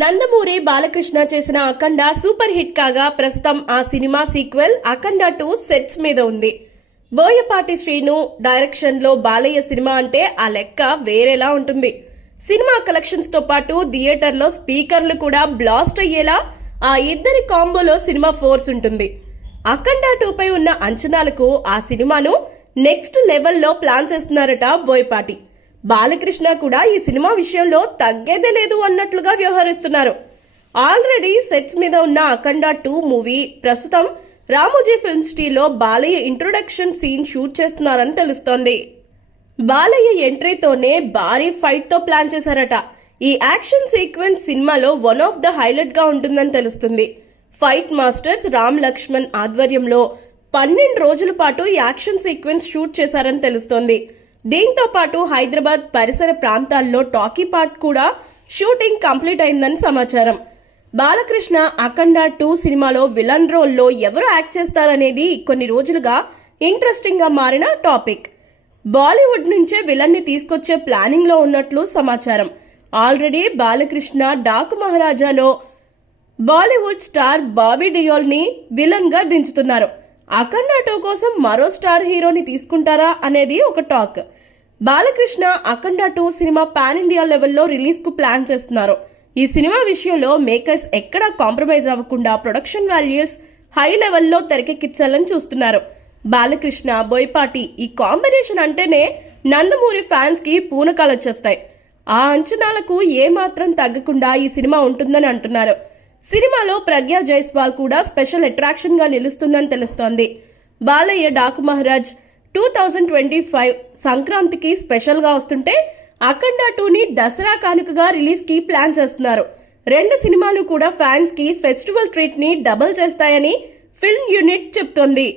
నందమూరి బాలకృష్ణ చేసిన అఖండ super hit కాగా ప్రస్తుతం ఆ cinema sequel Akhanda two sets మీద ఉంది. బోయపాటి శ్రీను డైరెక్షన్లో బాలయ్య సినిమా అంటే ఆ లెక్క వేరేలా ఉంటుంది. సినిమా కలెక్షన్స్తో పాటు థియేటర్లో స్పీకర్లు కూడా బ్లాస్ట్ అయ్యేలా ఆ ఇద్దరి కాంబోలో సినిమా ఫోర్స్ ఉంటుంది. అఖండ టూ పై ఉన్న అంచనాలకు ఆ సినిమాను నెక్స్ట్ లెవెల్లో ప్లాన్ చేస్తున్నారట బోయపాటి. బాలకృష్ణ కూడా ఈ సినిమా విషయంలో తగ్గేదే లేదు అన్నట్లుగా వ్యవహరిస్తున్నారు. ఆల్రెడీ సెట్స్ మీద ఉన్న అఖండ టూ మూవీ ప్రస్తుతం రామోజీ ఫిల్మ్ సిటీలో బాలయ్య ఇంట్రొడక్షన్ సీన్ షూట్ చేస్తున్నారని తెలుస్తోంది. బాలయ్య ఎంట్రీతోనే భారీ ఫైట్తో ప్లాన్ చేశారట. ఈ యాక్షన్ సీక్వెన్స్ సినిమాలో వన్ ఆఫ్ ద హైలైట్గా ఉంటుందని తెలుస్తుంది. ఫైట్ మాస్టర్స్ రామ్ లక్ష్మణ్ ఆధ్వర్యంలో పన్నెండు రోజుల పాటు ఈ యాక్షన్ సీక్వెన్స్ షూట్ చేశారని తెలుస్తోంది. దీంతో పాటు హైదరాబాద్ పరిసర ప్రాంతాల్లో టాకీ పార్ట్ కూడా షూటింగ్ కంప్లీట్ అయిందని సమాచారం. బాలకృష్ణ అఖండ టూ సినిమాలో విలన్ రోల్లో ఎవరు యాక్ట్ చేస్తారనేది కొన్ని రోజులుగా ఇంట్రెస్టింగ్గా మారిన టాపిక్. బాలీవుడ్ నుంచే విలన్ని తీసుకొచ్చే ప్లానింగ్లో ఉన్నట్లు సమాచారం. ఆల్రెడీ బాలకృష్ణ డాకు మహారాజాలో బాలీవుడ్ స్టార్ బాబీ డియోల్ని విలన్గా దించుతున్నారు. అఖండ టూ కోసం మరో స్టార్ హీరోని తీసుకుంటారా అనేది ఒక talk. Balakrishna Akhanda two cinema pan India లెవెల్లో రిలీజ్కు ప్లాన్ చేస్తున్నారు. ఈ సినిమా విషయంలో మేకర్స్ ఎక్కడా కాంప్రమైజ్ అవ్వకుండా ప్రొడక్షన్ వాల్యూస్ హై లెవెల్లో తెరకెక్కించాలని చూస్తున్నారు. బాలకృష్ణ బోయపాటి ఈ కాంబినేషన్ అంటేనే నందమూరి ఫ్యాన్స్కి పూనకాలు వచ్చేస్తాయి. ఆ అంచనాలకు ఏమాత్రం తగ్గకుండా ఈ సినిమా ఉంటుందని అంటున్నారు. సినిమాలో ప్రజ్ఞా జైస్వాల్ కూడా స్పెషల్ అట్రాక్షన్గా నిలుస్తుందని తెలుస్తోంది. Balayya Daaku Maharaj two thousand twenty five సంక్రాంతికి స్పెషల్గా వస్తుంటే అఖండ టూని దసరా కానుకగా రిలీజ్కి ప్లాన్ చేస్తున్నారు. రెండు సినిమాలు కూడా ఫ్యాన్స్కి ఫెస్టివల్ ట్రీట్ని డబుల్ చేస్తాయని ఫిల్మ్ యూనిట్ చెప్తోంది.